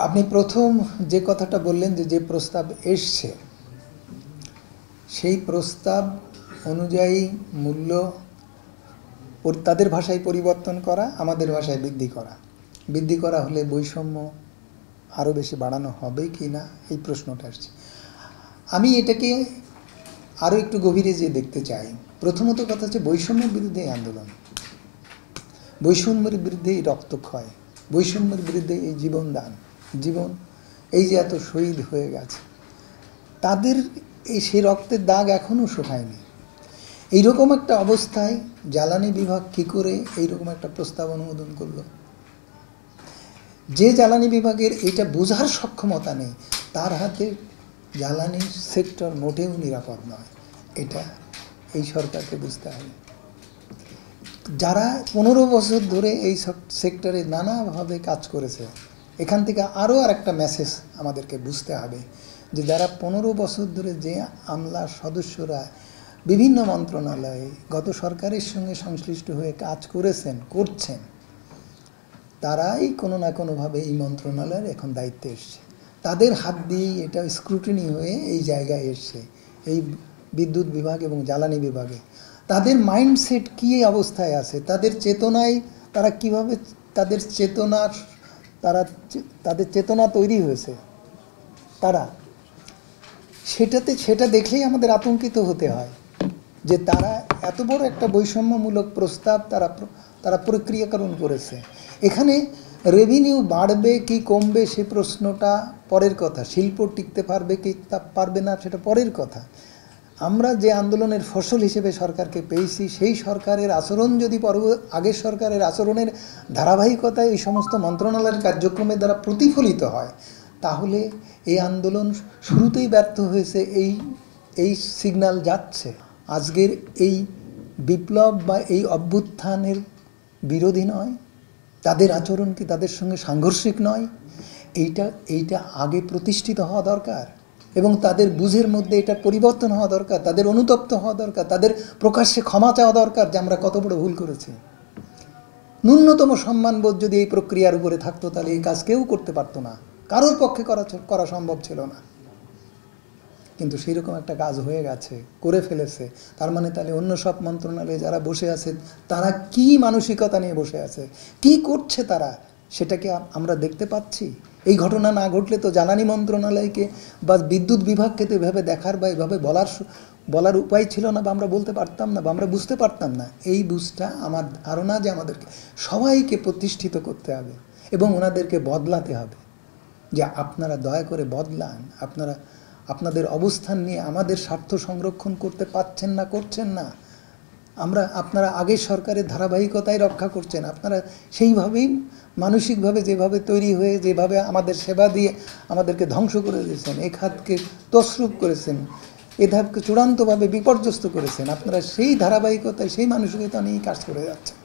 আপনি প্রথম যে কথাটা বললেন যে প্রস্তাব এসছে সেই প্রস্তাব অনুযায়ী মূল্য তাদের ভাষায় পরিবর্তন করা, আমাদের ভাষায় বৃদ্ধি করা হলে বৈষম্য আরও বেশি বাড়ানো হবে কি না, এই প্রশ্নটা আসছে। আমি এটাকে আরও একটু গভীরে যেয়ে দেখতে চাই। প্রথমত কথা হচ্ছে বৈষম্যের বিরুদ্ধে এই আন্দোলন, বৈষম্যের বিরুদ্ধে এই রক্তক্ষয়, বৈষম্যের বিরুদ্ধে এই জীবন এই যে এত শহীদ হয়ে গেছে, তাদের সে রক্তের দাগ এখনও শুকায়নি। এইরকম একটা অবস্থায় জ্বালানি বিভাগ কী করে এইরকম একটা প্রস্তাব অনুমোদন করলো? যে জ্বালানি বিভাগের এটা বোঝার সক্ষমতা নেই, তার হাতে জ্বালানি সেক্টর মোটেও নিরাপদ নয়, এটা এই সরকারকে বুঝতে হবে। যারা 15 বছর ধরে এই সেক্টরে নানাভাবে কাজ করেছে, এখান থেকে আরও আরেকটা মেসেজ আমাদেরকে বুঝতে হবে যে যারা 15 বছর ধরে যে আমলার সদস্যরা বিভিন্ন মন্ত্রণালয়ে গত সরকারের সঙ্গে সংশ্লিষ্ট হয়ে কাজ করছেন, তারাই কোনো না কোনোভাবে এই মন্ত্রণালয়ের এখন দায়িত্বে এসছে। তাদের হাত দিয়েই এটা স্ক্রুটিনি হয়ে এই জায়গায় এসছে, এই বিদ্যুৎ বিভাগ এবং জ্বালানি বিভাগে। তাদের মাইন্ডসেট কী অবস্থায় আছে, তাদের চেতনায় তারা কিভাবে তাদের চেতনা তৈরি হয়েছে, সেটা দেখলেই আমাদের আতঙ্কিত হতে হয় যে তারা এত বড় একটা বৈষম্যমূলক প্রস্তাব তারা প্রক্রিয়াকরণ করেছে। এখানে রেভিনিউ বাড়বে কি কমবে সে প্রশ্নটা পরের কথা, শিল্প টিকতে পারবে কি পারবে না সেটা পরের কথা। আমরা যে আন্দোলনের ফসল হিসেবে সরকারকে পেয়েছি, সেই সরকারের আচরণ যদি আগের সরকারের আচরণের ধারাবাহিকতায় এই সমস্ত মন্ত্রণালয়ের কার্যক্রমের দ্বারা প্রতিফলিত হয়, তাহলে এই আন্দোলন শুরুতেই ব্যর্থ হয়েছে, এই সিগন্যাল যাচ্ছে। আজকের এই বিপ্লব বা এই অভ্যুত্থানের বিরোধী নয়, তাদের আচরণ কি তাদের সঙ্গে সাংঘর্ষিক নয়, এইটা আগে প্রতিষ্ঠিত হওয়া দরকার এবং তাদের বুঝের মধ্যে এটা পরিবর্তন হওয়া দরকার, তাদের অনুতপ্ত হওয়া দরকার, তাদের প্রকাশ্যে ক্ষমা চাওয়া দরকার যে আমরা কত বড় ভুল করেছি। ন্যূনতম সম্মানবোধ যদি এই প্রক্রিয়ার উপরে থাকতো তাহলে এই কাজ কেউ করতে পারতো না, কারোর পক্ষে করা সম্ভব ছিল না। কিন্তু সেই রকম একটা কাজ হয়ে গেছে, করে ফেলেছে। তার মানে তাহলে অন্য সব মন্ত্রণালয়ে যারা বসে আছে তারা কি মানসিকতা নিয়ে বসে আছে, কি করছে তারা, সেটাকে আমরা দেখতে পাচ্ছি। এই ঘটনা না ঘটলে তো জ্বালানি মন্ত্রণালয়কে বা বিদ্যুৎ বিভাগকে তো এভাবে দেখার বা এভাবে বলার উপায় ছিল না, বা আমরা বলতে পারতাম না, বা আমরা বুঝতে পারতাম না। এই বুঝটা আমার ধারণা যে আমাদেরকে সবাইকে প্রতিষ্ঠিত করতে হবে এবং ওনাদেরকে বদলাতে হবে যে আপনারা দয়া করে বদলান, আপনাদের অবস্থান নিয়ে আমাদের স্বার্থ সংরক্ষণ করতে করছেন না। আপনারা আগের সরকারের ধারাবাহিকতায় রক্ষা করছেন, আপনারা সেইভাবেই মানসিকভাবে যেভাবে তৈরি হয়ে যেভাবে আমাদের সেবা দিয়ে আমাদেরকে ধ্বংস করে দিয়েছেন, এই খাতকে তছরূপ করেছেন, এ ধাপকে চূড়ান্তভাবে বিপর্যস্ত করেছেন, আপনারা সেই ধারাবাহিকতায় সেই মানসিকতা নিয়েই কাজ করে যাচ্ছেন।